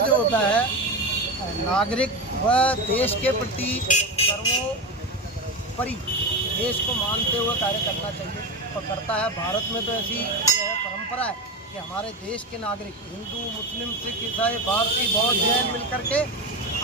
जो होता है, नागरिक व देश के प्रति सर्वोपरि देश को मानते हुए कार्य करना चाहिए और करता है। भारत में तो ऐसी परंपरा है कि हमारे देश के नागरिक हिंदू, मुस्लिम, सिख, ईसाई, भारतीय, बौद्ध, जैन मिलकर के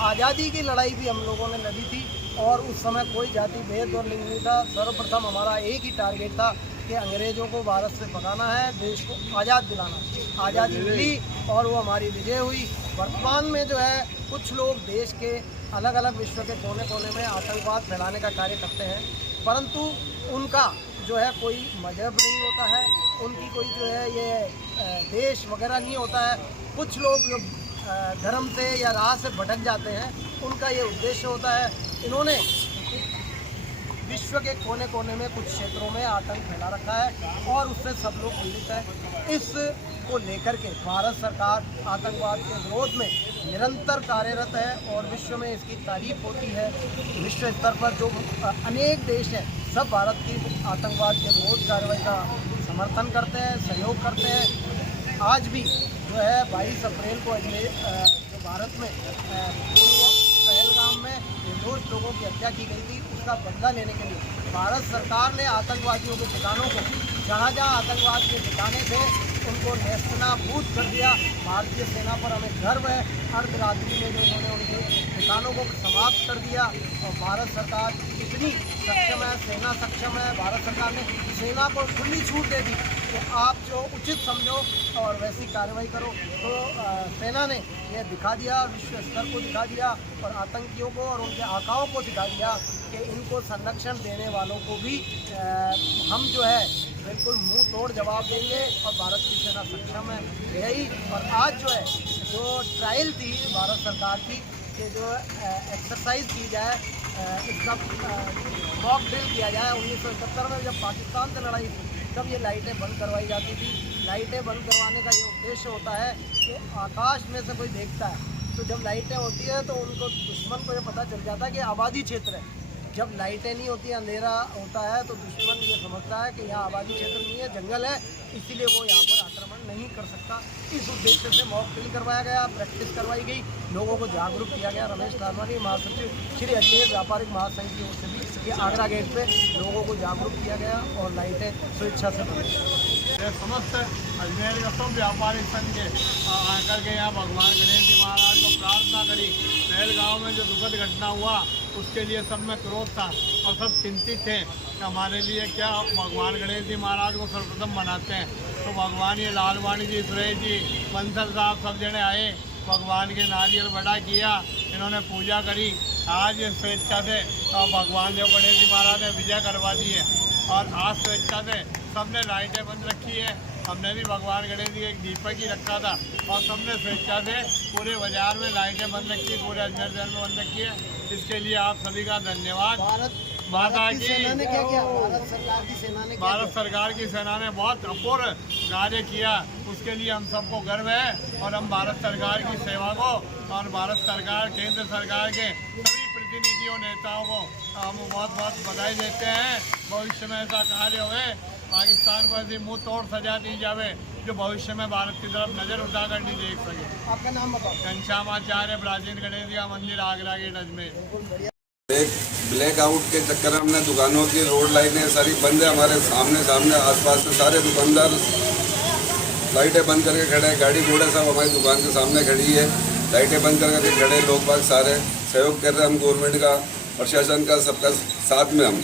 आज़ादी की लड़ाई भी हम लोगों ने लड़ी थी और उस समय कोई जाति भेद और लिंग नहीं था। सर्वप्रथम हमारा एक ही टारगेट था कि अंग्रेज़ों को भारत से भगाना है, देश को आज़ाद दिलाना। आज़ादी मिली और वो हमारी विजय हुई। वर्तमान में जो है कुछ लोग देश के अलग अलग विश्व के कोने कोने में आतंकवाद फैलाने का कार्य करते हैं, परंतु उनका जो है कोई मजहब नहीं होता है, उनकी कोई जो है ये देश वगैरह नहीं होता है। कुछ लोग जो धर्म से या राह से भटक जाते हैं, उनका ये उद्देश्य होता है। इन्होंने विश्व के कोने कोने में कुछ क्षेत्रों में आतंक फैला रखा है और उससे सब लोग पीड़ित हैं। इसको लेकर के भारत सरकार आतंकवाद के विरोध में निरंतर कार्यरत है और विश्व में इसकी तारीफ होती है। विश्व स्तर पर जो अनेक देश हैं, सब भारत की आतंकवाद के विरोध कार्रवाई का समर्थन करते हैं, सहयोग करते हैं। आज भी जो है 22 अप्रैल को जो भारत में पहलगाम में निर्दोष लोगों की हत्या की गई थी, उसका बदला लेने के लिए भारत सरकार ने आतंकवादियों के ठिकानों को, जहाँ जहाँ आतंकवाद के ठिकाने थे, उनको नेस्तनाबूद कर दिया। भारतीय सेना पर हमें गर्व है। अर्धरात्रि में जो उन्होंने उनके ठिकानों को समाप्त कर दिया और भारत सरकार इतनी सक्षम है, सेना सक्षम है। भारत सरकार ने सेना को खुली छूट दे दी कि आप जो उचित समझो और वैसी कार्रवाई करो। तो सेना ने यह दिखा दिया, विश्व स्तर को दिखा दिया और आतंकियों को और उनके आकाओं को दिखा दिया कि इनको संरक्षण देने वालों को भी हम जो है बिल्कुल मुंह तोड़ जवाब देंगे और भारत की सेना सक्षम है यही। और आज जो है जो ट्रायल थी भारत सरकार की कि जो एक्सरसाइज की जाए, इसका मॉक ड्रिल किया जाए। 1971 में जब पाकिस्तान से लड़ाई थी तब ये लाइटें बंद करवाई जाती थी। लाइटें बंद करवाने का ये उद्देश्य होता है कि आकाश में से कोई देखता है तो जब लाइटें होती है तो उनको, दुश्मन को ये पता चल जाता है कि आबादी क्षेत्र है। जब लाइटें नहीं होती, अंधेरा होता है तो दुश्मन ये समझता है कि यहाँ आबादी क्षेत्र नहीं है, जंगल है, इसीलिए वो यहाँ पर आक्रमण नहीं कर सकता। इस उद्देश्य से मॉक ड्रिल करवाया गया, प्रैक्टिस करवाई गई, लोगों को जागरूक किया गया। रमेश लालवानी, महासचिव श्री अजमेर व्यापारिक महासंघ की ओर से भी ये आगरा गेट पे लोगों को जागरूक किया गया और लाइटें स्वेच्छा से बंद। समस्त अजमेर का सब व्यापारिक संघ के आकर के यहाँ भगवान गणेश जी महाराज को प्रार्थना करी। पहलगाम में जो दुखद घटना हुआ उसके लिए सब में क्रोध था और सब चिंतित थे कि हमारे लिए क्या भगवान गणेश जी महाराज को सर्वप्रथम मनाते हैं। तो भगवान ये लालवानी जी, सुरेश जी, बंसल साहब सब जने आए, भगवान के नारियल बड़ा किया, इन्होंने पूजा करी। आज ये स्वेच्छा से भगवान देव गणेश जी महाराज ने विजय करवा दी है और आज स्वेच्छा से सबने लाइटें बंद रखी है। हमने भी भगवान गणेश जी एक दीपक ही रखा था और सबने स्वेच्छा से पूरे बाजार में लाइटें बंद रखी, पूरे अजमेर शहर में बंद रखी है। इसके लिए आप सभी का धन्यवाद। भारत सरकार की सेना ने बहुत अपूर्व कार्य किया, उसके लिए हम सबको गर्व है और हम भारत सरकार की सेवा को और भारत सरकार, केंद्र सरकार के सभी प्रतिनिधियों, नेताओं को हम बहुत बहुत बधाई देते हैं। भविष्य में ऐसा कार्य हुए, पाकिस्तान को ऐसी मुंह तोड़ सजा दी जावे जो भविष्य में भारत की तरफ नजर उठाकर नहीं देख सके। आपका नाम बताओ। घनश्यामाचार्य, प्राचीन गणेश जी का मंदिर, Agra gate, Ajmer. Blackout के चक्कर में हमने दुकानों की रोड लाइटें सारी बंद है। हमारे सामने आसपास के सारे दुकानदार लाइटें बंद करके खड़े हैं, गाड़ी घोड़े सब हमारी दुकान के सामने खड़ी है, लाइटें बंद करके खड़े। लोग बाग सारे सहयोग कर रहे हैं, हम गवर्नमेंट का, प्रशासन का, सबका साथ में हम